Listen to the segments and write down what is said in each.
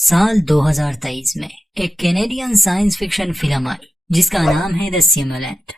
साल 2023 में एक कैनेडियन साइंस फिक्शन फिल्म आई जिसका नाम है द सिमुलेंट।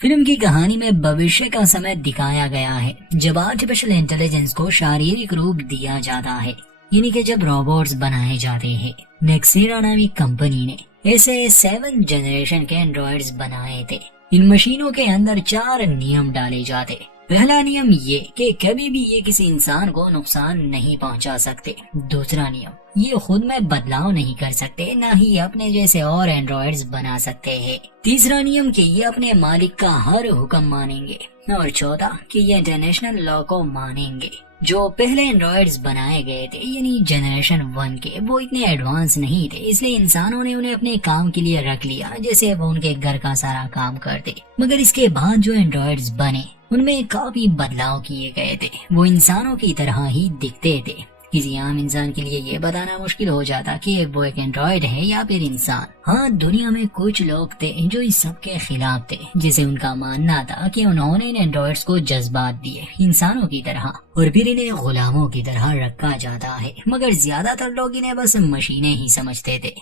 फिल्म की कहानी में भविष्य का समय दिखाया गया है जब आर्टिफिशियल इंटेलिजेंस को शारीरिक रूप दिया जाता है, यानी कि जब रोबोट्स बनाए जाते हैं। नेक्सेरा नामी कंपनी ने ऐसे 7 जनरेशन के एंड्रॉइड्स बनाए थे। इन मशीनों के अंदर 4 नियम डाले जाते। पहला नियम ये कि कभी भी ये किसी इंसान को नुकसान नहीं पहुंचा सकते। दूसरा नियम, ये खुद में बदलाव नहीं कर सकते, न ही अपने जैसे और एंड्रॉइड्स बना सकते हैं। तीसरा नियम कि ये अपने मालिक का हर हुक्म मानेंगे। और चौथा कि ये इंटरनेशनल लॉ को मानेंगे। जो पहले एंड्रॉइड्स बनाए गए थे यानी जनरेशन 1 के, वो इतने एडवांस नहीं थे, इसलिए इंसानों ने उन्हें अपने काम के लिए रख लिया, जैसे वो उनके घर का सारा काम करते। मगर इसके बाद जो एंड्रॉइड्स बने उनमें काफी बदलाव किए गए थे। वो इंसानों की तरह ही दिखते थे। किसी आम इंसान के लिए ये बताना मुश्किल हो जाता कि वो एक एंड्रॉइड है या फिर इंसान। हाँ, दुनिया में कुछ लोग थे जो इस सब के खिलाफ थे, जिसे उनका मानना था कि उन्होंने इन एंड्रॉइड्स को जज्बात दिए इंसानों की तरह और फिर इन्हें गुलामों की तरह रखा जाता है। मगर ज्यादातर लोग इन्हें बस मशीनें ही समझते थे।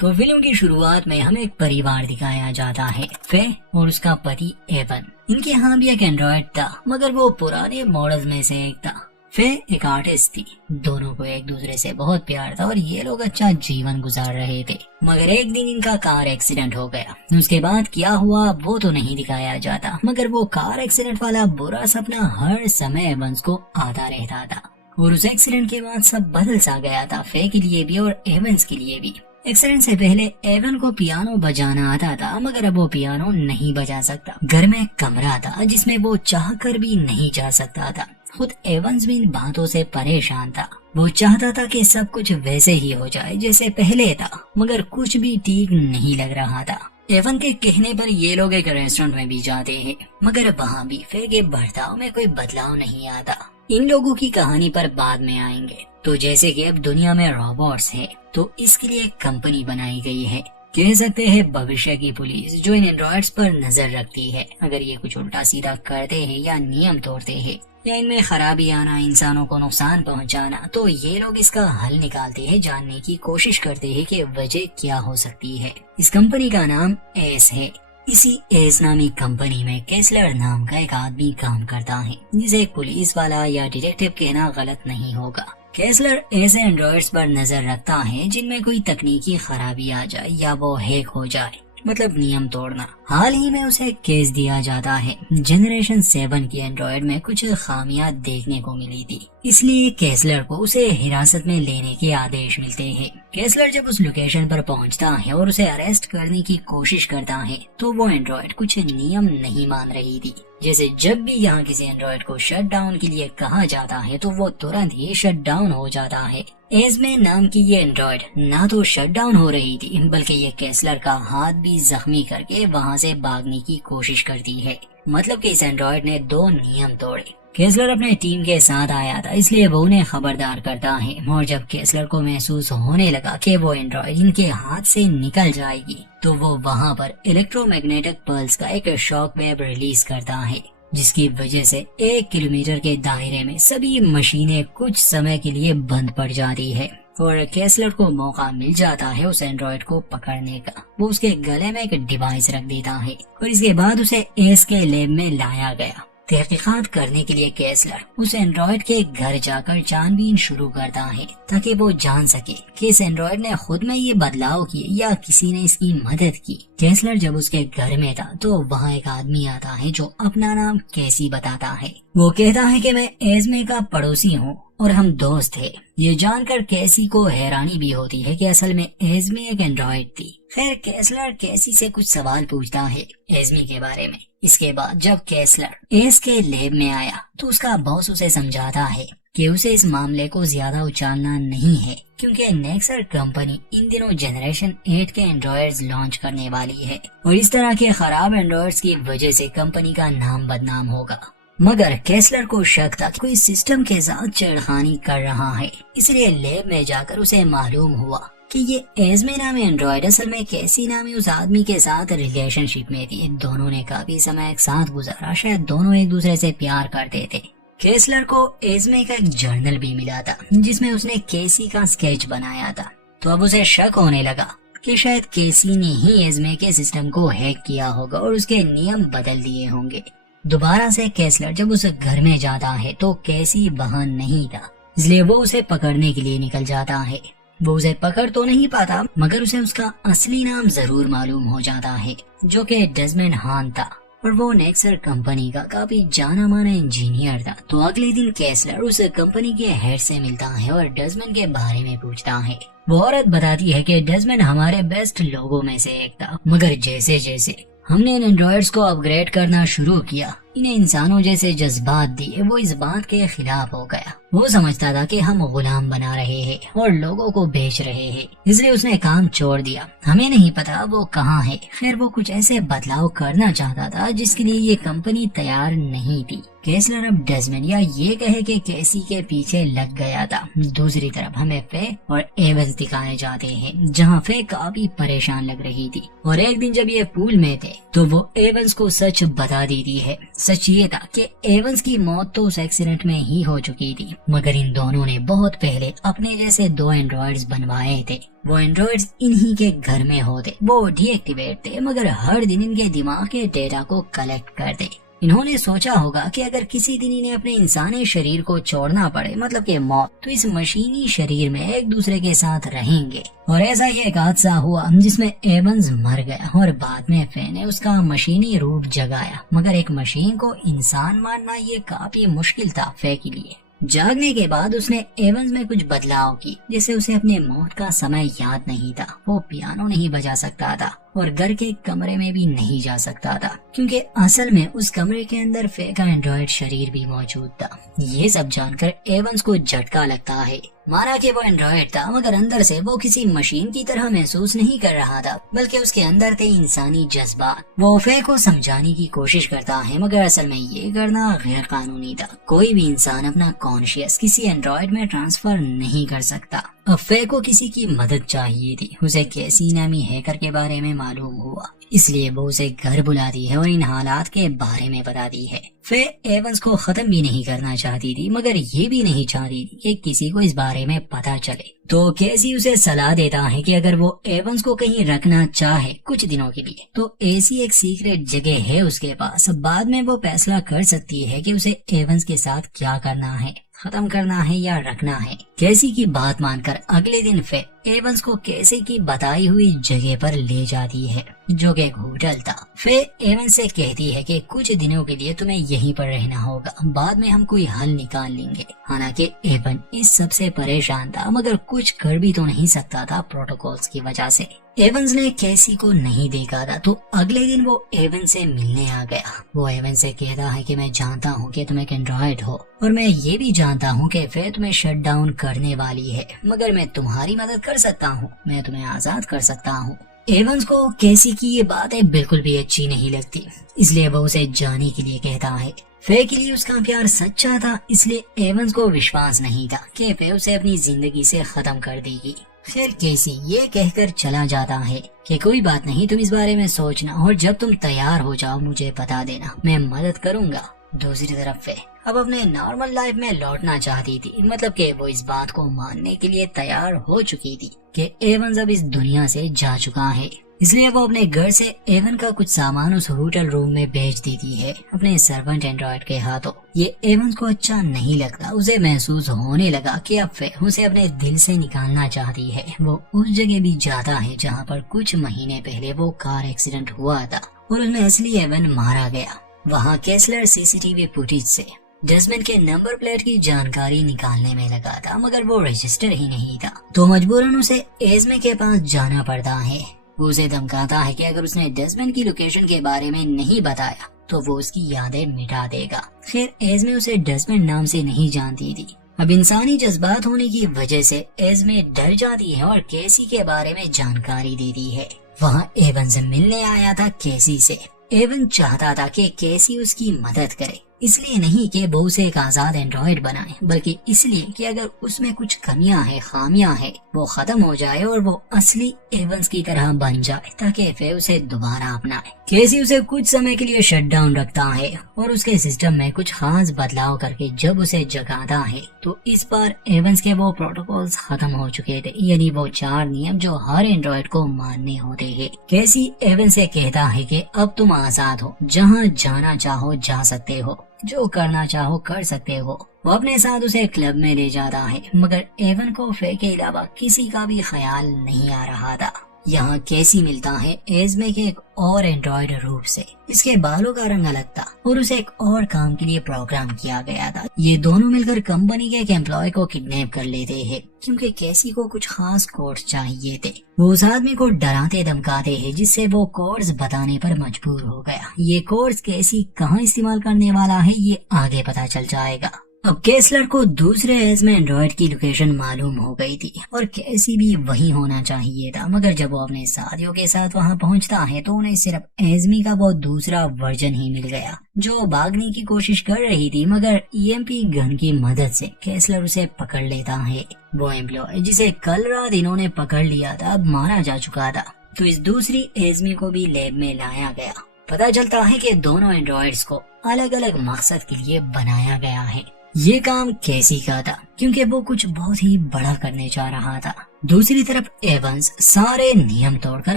तो फिल्म की शुरुआत में हमें एक परिवार दिखाया जाता है, फे और उसका पति एवन। इनके यहाँ भी एक एंड्रॉइड था, मगर वो पुराने मॉडल्स में से एक था। फे एक आर्टिस्ट थी। दोनों को एक दूसरे से बहुत प्यार था और ये लोग अच्छा जीवन गुजार रहे थे। मगर एक दिन इनका कार एक्सीडेंट हो गया। उसके बाद क्या हुआ वो तो नहीं दिखाया जाता, मगर वो कार एक्सीडेंट वाला बुरा सपना हर समय एवंस को आता रहता था। और उस एक्सीडेंट के बाद सब बदल सा गया था, फे के लिए भी और एवंस के लिए भी। एक्सीडेंट से पहले एवन को पियानो बजाना आता था, मगर अब वो पियानो नहीं बजा सकता। घर में एक कमरा था जिसमें वो चाह कर भी नहीं जा सकता था। खुद एवंस भी इन बातों से परेशान था। वो चाहता था कि सब कुछ वैसे ही हो जाए जैसे पहले था, मगर कुछ भी ठीक नहीं लग रहा था। एवन के कहने पर ये लोग एक रेस्टोरेंट में भी जाते हैं, मगर वहाँ भी फे के बर्ताव में कोई बदलाव नहीं आता। इन लोगों की कहानी पर बाद में आएंगे। तो जैसे कि अब दुनिया में रोबोट्स है, तो इसके लिए एक कंपनी बनाई गई है, कह सकते हैं भविष्य की पुलिस, जो इन एंड्रॉइड्स पर नजर रखती है। अगर ये कुछ उल्टा सीधा करते हैं या नियम तोड़ते हैं या इनमें खराबी आना, इंसानों को नुकसान पहुंचाना, तो ये लोग इसका हल निकालते हैं, जानने की कोशिश करते हैं कि वजह क्या हो सकती है। इस कंपनी का नाम एस है। इसी एस नामी कंपनी में केसलर नाम का एक आदमी काम करता है, जिसे एक पुलिस वाला या डिटेक्टिव कहना गलत नहीं होगा। केसलर ऐसे एंड्रॉइड्स पर नजर रखता है जिनमें कोई तकनीकी खराबी आ जाए या वो हैक हो जाए, मतलब नियम तोड़ना। हाल ही में उसे केस दिया जाता है। जनरेशन 7 की एंड्रॉइड में कुछ खामियां देखने को मिली थी, इसलिए केसलर को उसे हिरासत में लेने के आदेश मिलते हैं। केसलर जब उस लोकेशन पर पहुंचता है और उसे अरेस्ट करने की कोशिश करता है, तो वो एंड्रॉइड कुछ नियम नहीं मान रही थी। जैसे जब भी यहाँ किसी एंड्रॉइड को शट डाउन के लिए कहा जाता है तो वो तुरंत ही शट डाउन हो जाता है। एज़मे नाम की ये एंड्रॉइड ना तो शट डाउन हो रही थी, बल्कि ये केसलर का हाथ भी जख्मी करके वहाँ से भागने की कोशिश करती है। मतलब कि इस एंड्रॉइड ने 2 नियम तोड़े। केसलर अपने टीम के साथ आया था, इसलिए वो उन्हें खबरदार करता है। और जब केसलर को महसूस होने लगा कि वो एंड्रॉइड इनके हाथ से निकल जाएगी, तो वो वहाँ पर इलेक्ट्रोमैग्नेटिक पल्स का एक शॉक वेव रिलीज करता है, जिसकी वजह से 1 किलोमीटर के दायरे में सभी मशीनें कुछ समय के लिए बंद पड़ जाती है। और केसलर को मौका मिल जाता है उस एंड्रॉइड को पकड़ने का। वो उसके गले में एक डिवाइस रख देता है और इसके बाद उसे एस के लैब में लाया गया। तहकीकात करने के लिए केसलर उस एंड्रॉइड के घर जाकर छानबीन शुरू करता है, ताकि वो जान सके कि इस एंड्रॉइड ने खुद में ये बदलाव किए या किसी ने इसकी मदद की। केसलर जब उसके घर में था तो वहाँ एक आदमी आता है जो अपना नाम कैसी बताता है। वो कहता है कि मैं एज़मे का पड़ोसी हूँ और हम दोस्त थे। ये जानकर कैसी को हैरानी भी होती है कि असल में एज़मे एक एंड्रॉइड थी। खैर, केसलर कैसी से कुछ सवाल पूछता है एज़मे के बारे में। इसके बाद जब केसलर एस के लैब में आया तो उसका बॉस उसे समझाता है कि उसे इस मामले को ज्यादा उछालना नहीं है, क्योंकि नेक्सर कंपनी इन दिनों जनरेशन 8 के एंड्रॉइड्स लॉन्च करने वाली है और इस तरह के खराब एंड्रॉइड्स की वजह से कंपनी का नाम बदनाम होगा। मगर केसलर को शक था कि कोई सिस्टम के साथ छेड़खानी कर रहा है, इसलिए लैब में जाकर उसे मालूम हुआ कि ये एज़मे नामी एंड्रॉइड असल में कैसी नामी उस आदमी के साथ रिलेशनशिप में थी। दोनों ने काफी समय एक साथ गुजारा, शायद दोनों एक दूसरे से प्यार करते थे। केसलर को एज़मे का एक जर्नल भी मिला था जिसमें उसने केसी का स्केच बनाया था। तो अब उसे शक होने लगा कि शायद केसी ने ही एस्मे के सिस्टम को हैक किया होगा और उसके नियम बदल दिए होंगे। दोबारा से केसलर जब उस घर में जाता है तो केसी वहां नहीं था, इसलिए वो उसे पकड़ने के लिए निकल जाता है। वो उसे पकड़ तो नहीं पाता, मगर उसे उसका असली नाम जरूर मालूम हो जाता है, जो कि डेजमंड हान था और वो नेक्सर कंपनी का काफी जाना माना इंजीनियर था। तो अगले दिन केसलर उस कंपनी के हेड से मिलता है और डेजमंड के बारे में पूछता है। वो औरत बताती है कि डेजमंड हमारे बेस्ट लोगों में से एक था, मगर जैसे जैसे हमने इन एंड्रॉइड्स को अपग्रेड करना शुरू किया, इन्हें इंसानों जैसे जज्बात दिए, वो इस बात के खिलाफ हो गया। वो समझता था कि हम गुलाम बना रहे हैं और लोगों को बेच रहे हैं, इसलिए उसने काम छोड़ दिया। हमें नहीं पता वो कहाँ है। खैर वो कुछ ऐसे बदलाव करना चाहता था जिसके लिए ये कंपनी तैयार नहीं थी। केसलर अब डेजमंड या ये कहे कि केसी के पीछे लग गया था। दूसरी तरफ हमें फे और एवंस दिखाए जाते हैं, जहाँ फे काफी परेशान लग रही थी और एक दिन जब ये पूल में थे तो वो एवंस को सच बता देती है। सच ये था कि एवंस की मौत तो उस एक्सीडेंट में ही हो चुकी थी, मगर इन दोनों ने बहुत पहले अपने जैसे 2 एंड्रॉइड्स बनवाए थे। वो एंड्रॉइड्स इन्हीं के घर में होते, वो डीएक्टिवेट थे, मगर हर दिन इनके दिमाग के डेटा को कलेक्ट करते। इन्होंने सोचा होगा कि अगर किसी दिन इन्हें अपने इंसानी शरीर को छोड़ना पड़े, मतलब कि मौत, तो इस मशीनी शरीर में एक दूसरे के साथ रहेंगे। और ऐसा ही एक हादसा हुआ जिसमें एवंस मर गया और बाद में फे ने उसका मशीनी रूप जगाया, मगर एक मशीन को इंसान मानना ये काफी मुश्किल था फे के लिए। जागने के बाद उसने एवंस में कुछ बदलाव की, जैसे उसे अपने मौत का समय याद नहीं था, वो पियानो नहीं बजा सकता था और घर के कमरे में भी नहीं जा सकता था, क्योंकि असल में उस कमरे के अंदर फे का एंड्रॉइड शरीर भी मौजूद था। ये सब जानकर एवंस को झटका लगता है। माना कि वो एंड्रॉइड था, मगर अंदर से वो किसी मशीन की तरह महसूस नहीं कर रहा था, बल्कि उसके अंदर थे इंसानी जज्बात। वो फे को समझाने की कोशिश करता है, मगर असल में ये करना गैर कानूनी था। कोई भी इंसान अपना कॉन्शियस किसी एंड्रॉइड में ट्रांसफर नहीं कर सकता। अब फे को किसी की मदद चाहिए थी। उसे केसी नामी हैकर के बारे में मालूम हुआ, इसलिए वो उसे घर बुलाती है और इन हालात के बारे में बताती है। फे एवंस को खत्म भी नहीं करना चाहती थी, मगर ये भी नहीं चाहती थी कि किसी को इस बारे में पता चले। तो केसी उसे सलाह देता है कि अगर वो एवंस को कहीं रखना चाहे कुछ दिनों के लिए, तो ऐसी एक सीक्रेट जगह है उसके पास। बाद में वो फैसला कर सकती है कि उसे एवंस के साथ क्या करना है, खत्म करना है या रखना है। केसी की बात मानकर अगले दिन फे एवंस को केसी की बताई हुई जगह पर ले जाती है, जो कि एक होटल था। फे एवंस से कहती है कि कुछ दिनों के लिए तुम्हें यहीं पर रहना होगा, बाद में हम कोई हल निकाल लेंगे। हालांकि एवन इस सबसे परेशान था, मगर कुछ कर भी तो नहीं सकता था प्रोटोकॉल्स की वजह से। एवंस ने केसी को नहीं देखा था, तो अगले दिन वो एवन से मिलने आ गया। वो एवन से कहता है कि मैं जानता हूँ कि तुम एक एंड्रॉइड हो और मैं ये भी जानता हूँ कि फे तुम्हें शट डाउन करने वाली है, मगर मैं तुम्हारी मदद कर सकता हूँ, मैं तुम्हें आजाद कर सकता हूँ। एवंस को केसी की ये बातें बिल्कुल भी अच्छी नहीं लगती, इसलिए वो उसे जाने के लिए कहता है। फे के लिए उसका प्यार सच्चा था, इसलिए एवंस को विश्वास नहीं था कि फे उसे अपनी जिंदगी से खत्म कर देगी। फिर केसी ये कहकर चला जाता है कि कोई बात नहीं, तुम इस बारे में सोचना और जब तुम तैयार हो जाओ मुझे बता देना, मैं मदद करूंगा। दूसरी तरफ फे अब अपने नॉर्मल लाइफ में लौटना चाहती थी, मतलब कि वो इस बात को मानने के लिए तैयार हो चुकी थी कि एवंस अब इस दुनिया से जा चुका है। इसलिए वो अपने घर से एवन का कुछ सामान उस होटल रूम में भेज देती है अपने सर्वेंट एंड्रॉइड के हाथों। ये एवंस को अच्छा नहीं लगता, उसे महसूस होने लगा कि अब फे उसे अपने दिल से निकालना चाहती है। वो उस जगह भी जाता है जहाँ पर कुछ महीने पहले वो कार एक्सीडेंट हुआ था और उसमें असली एवन मारा गया। वहाँ केसलर सीसीटीवी फुटेज से डेजमंड के नंबर प्लेट की जानकारी निकालने में लगा था, मगर वो रजिस्टर ही नहीं था। तो मजबूरन उसे एस्मे के पास जाना पड़ता है। वो उसे धमकाता है कि अगर उसने डेजमंड की लोकेशन के बारे में नहीं बताया तो वो उसकी यादें मिटा देगा। खैर एस्मे उसे डेजमंड नाम से नहीं जानती थी। अब इंसानी जज्बात होने की वजह से एस्मे डर जाती है और केसी के बारे में जानकारी देती है। वहाँ एवन से मिलने आया था केसी से। एवन चाहता था कि केसी उसकी मदद करे, इसलिए नहीं कि वो उसे एक आजाद एंड्रॉइड बनाए, बल्कि इसलिए कि अगर उसमें कुछ कमियां हैं, खामियां हैं, वो खत्म हो जाए और वो असली एवंस की तरह बन जाए, ताकि फे उसे दोबारा अपनाए। केसी उसे कुछ समय के लिए शट डाउन रखता है और उसके सिस्टम में कुछ खास बदलाव करके जब उसे जगाता है तो इस बार एवंस के वो प्रोटोकॉल्स खत्म हो चुके थे, यानी वो 4 नियम जो हर एंड्रॉइड को मानने होते हैं। केसी एवंस से कहता है कि अब तुम आजाद हो, जहाँ जाना चाहो जा सकते हो, जो करना चाहो कर सकते हो। वो अपने साथ उसे क्लब में ले जाता है, मगर एवन को फे के अलावा किसी का भी ख्याल नहीं आ रहा था। यहाँ केसी मिलता है एस्मे के एक और एंड्रॉइड रूप से। इसके बालों का रंग अलग था और उसे एक और काम के लिए प्रोग्राम किया गया था। ये दोनों मिलकर कंपनी के एक एम्प्लॉय को किडनैप कर लेते हैं क्योंकि केसी को कुछ खास कोड्स चाहिए थे। वो उस आदमी को डराते धमकाते हैं जिससे वो कोड्स बताने पर मजबूर हो गया। ये कोड्स केसी कहाँ इस्तेमाल करने वाला है ये आगे पता चल जाएगा। अब केसलर को दूसरे एस्मे एंड्रॉइड की लोकेशन मालूम हो गई थी और केसी भी वही होना चाहिए था, मगर जब वो अपने साथियों के साथ वहां पहुंचता है तो उन्हें सिर्फ एस्मी का वो दूसरा वर्जन ही मिल गया जो भागने की कोशिश कर रही थी, मगर ईएमपी गन की मदद से केसलर उसे पकड़ लेता है। वो एम्प्लॉय जिसे कल रात इन्होंने पकड़ लिया था अब मारा जा चुका था, तो इस दूसरी एस्मी को भी लैब में लाया गया। पता चलता है कि दोनों एंड्रॉइड्स को अलग अलग मकसद के लिए बनाया गया है। ये काम केसी का था क्योंकि वो कुछ बहुत ही बड़ा करने जा रहा था। दूसरी तरफ एवंस सारे नियम तोड़कर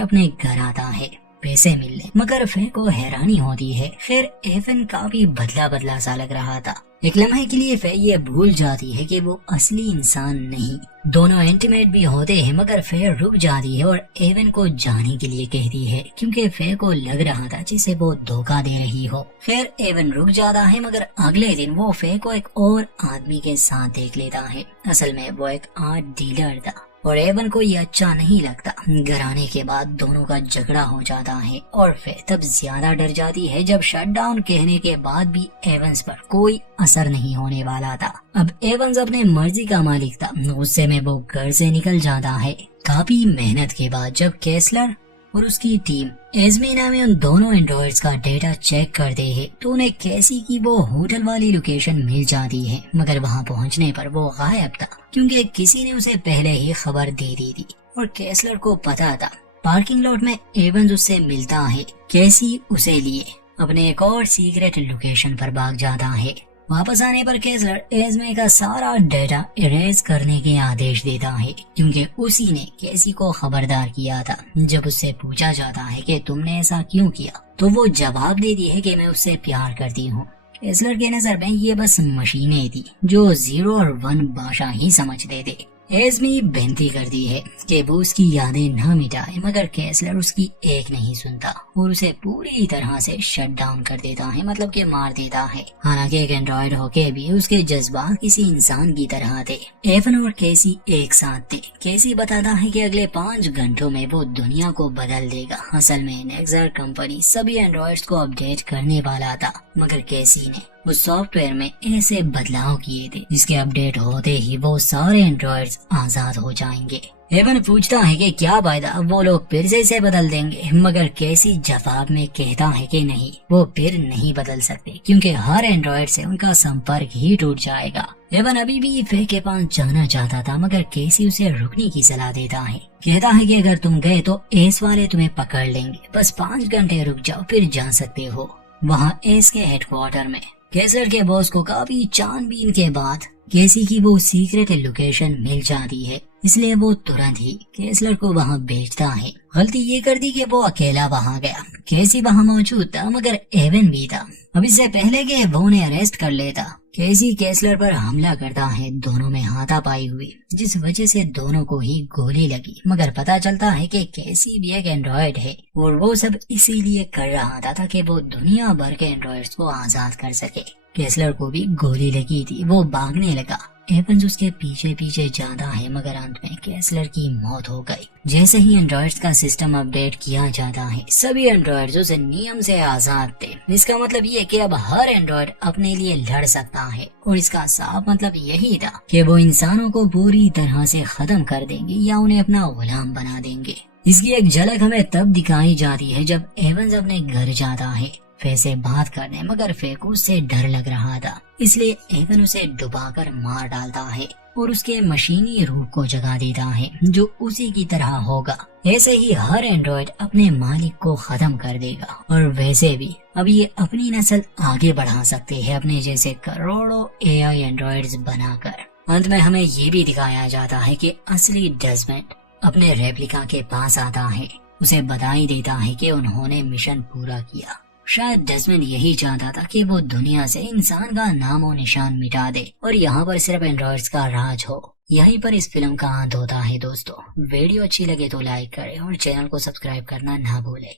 अपने घर आता है पैसे मिलने, मगर फे को हैरानी होती है। फिर एवन काफी बदला बदला सा लग रहा था। एक लम्हे के लिए फे ये भूल जाती है कि वो असली इंसान नहीं। दोनों इंटीमेट भी होते हैं, मगर फे रुक जाती है और एवन को जाने के लिए कहती है क्योंकि फे को लग रहा था जिसे वो धोखा दे रही हो। फिर एवन रुक जाता है, मगर अगले दिन वो फे को एक और आदमी के साथ देख लेता है। असल में वो एक आर्ट डीलर था और एवन को ये अच्छा नहीं लगता। घर आने के बाद दोनों का झगड़ा हो जाता है और फे तब ज्यादा डर जाती है जब शटडाउन कहने के बाद भी एवंस पर कोई असर नहीं होने वाला था। अब एवंस अपने मर्जी का मालिक था, उससे में वो घर से निकल जाता है। काफी मेहनत के बाद जब केसलर और उसकी टीम एस्मे नामे उन दोनों एंड्रॉइड्स का डेटा चेक करते हैं तो उन्हें केसी की वो होटल वाली लोकेशन मिल जाती है, मगर वहां पहुंचने पर वो गायब था क्योंकि किसी ने उसे पहले ही खबर दे दी थी और केसलर को पता था। पार्किंग लॉट में एवंस उससे मिलता है। केसी उसे लिए अपने एक और सीक्रेट लोकेशन पर भाग जाता है। वापस आने पर केसलर एस्मे का सारा डेटा इरेज करने के आदेश देता है क्योंकि उसी ने केसी को खबरदार किया था। जब उससे पूछा जाता है कि तुमने ऐसा क्यों किया तो वो जवाब देती है कि मैं उससे प्यार करती हूँ। केसलर के नजर में ये बस मशीनें थी जो 0 और 1 भाषा ही समझते थे। एस्मी बेनती करती है कि वो उसकी यादें न मिटाए, मगर केसलर उसकी एक नहीं सुनता और उसे पूरी तरह से शट डाउन कर देता है, मतलब कि मार देता है। हालांकि एक एंड्रॉइड होके भी उसके जज्बात किसी इंसान की तरह थे। एवन और केसी एक साथ थे। केसी बताता है कि अगले 5 घंटों में वो दुनिया को बदल देगा। असल में नेक्सर कंपनी सभी एंड्रॉइड्स को अपडेट करने वाला था, मगर केसी ने उस सॉफ्टवेयर में ऐसे बदलाव किए थे जिसके अपडेट होते ही वो सारे एंड्रॉइड्स आजाद हो जाएंगे। एवन पूछता है कि क्या फायदा, वो लोग फिर से इसे बदल देंगे, मगर केसी जवाब में कहता है कि नहीं, वो फिर नहीं बदल सकते क्योंकि हर एंड्रॉइड से उनका संपर्क ही टूट जाएगा। एवन अभी भी फे के पास जाना चाहता था, मगर केसी उसे रुकने की सलाह देता है। कहता है कि अगर तुम गए तो एस वाले तुम्हें पकड़ लेंगे, बस 5 घंटे रुक जाओ फिर जा सकते हो। वहाँ एस के हेडक्वार्टर में केसलर के बॉस को काफी छानबीन के बाद केसी की वो सीक्रेट लोकेशन मिल जाती है, इसलिए वो तुरंत ही केसलर को वहां भेजता है। गलती ये कर दी कि वो अकेला वहां गया। केसी वहां मौजूद था, मगर एवन भी था। अब इससे पहले कि वो उन्हें अरेस्ट कर लेता, केसी केसलर पर हमला करता है, दोनों में हाथापाई हुई, जिस वजह से दोनों को ही गोली लगी। मगर पता चलता है कि केसी भी एक एंड्रॉइड है और वो सब इसीलिए कर रहा था ताकि वो दुनिया भर के एंड्रॉइड्स को आजाद कर सके। केसलर को भी गोली लगी थी, वो भागने लगा। एवंस उसके पीछे पीछे जाता है, मगर अंत में केसलर की मौत हो गई। जैसे ही एंड्रॉइड्स का सिस्टम अपडेट किया जाता है, सभी एंड्रॉइड्स उस नियम से आजाद थे। इसका मतलब ये कि अब हर एंड्रॉइड अपने लिए लड़ सकता है और इसका साफ मतलब यही था कि वो इंसानों को पूरी तरह से खत्म कर देंगे या उन्हें अपना गुलाम बना देंगे। इसकी एक झलक हमें तब दिखाई जाती है जब एवंस अपने घर जाता है। फे से बात करने, मगर फे को उससे डर लग रहा था, इसलिए एवन उसे डुबाकर मार डालता है और उसके मशीनी रूप को जगा देता है जो उसी की तरह होगा। ऐसे ही हर एंड्रॉइड अपने मालिक को खत्म कर देगा और वैसे भी अब ये अपनी नस्ल आगे बढ़ा सकते हैं अपने जैसे करोड़ों AI एंड्रॉइड्स बनाकर। अंत में हमें ये भी दिखाया जाता है कि असली डेस्मंड अपने रेप्लिका के पास आता है, उसे बधाई देता है कि उन्होंने मिशन पूरा किया। शायद डेस्मंड यही चाहता था कि वो दुनिया से इंसान का नामो निशान मिटा दे और यहाँ पर सिर्फ एंड्रॉइड्स का राज हो। यहीं पर इस फिल्म का अंत होता है दोस्तों। वीडियो अच्छी लगे तो लाइक करें और चैनल को सब्सक्राइब करना ना भूलें।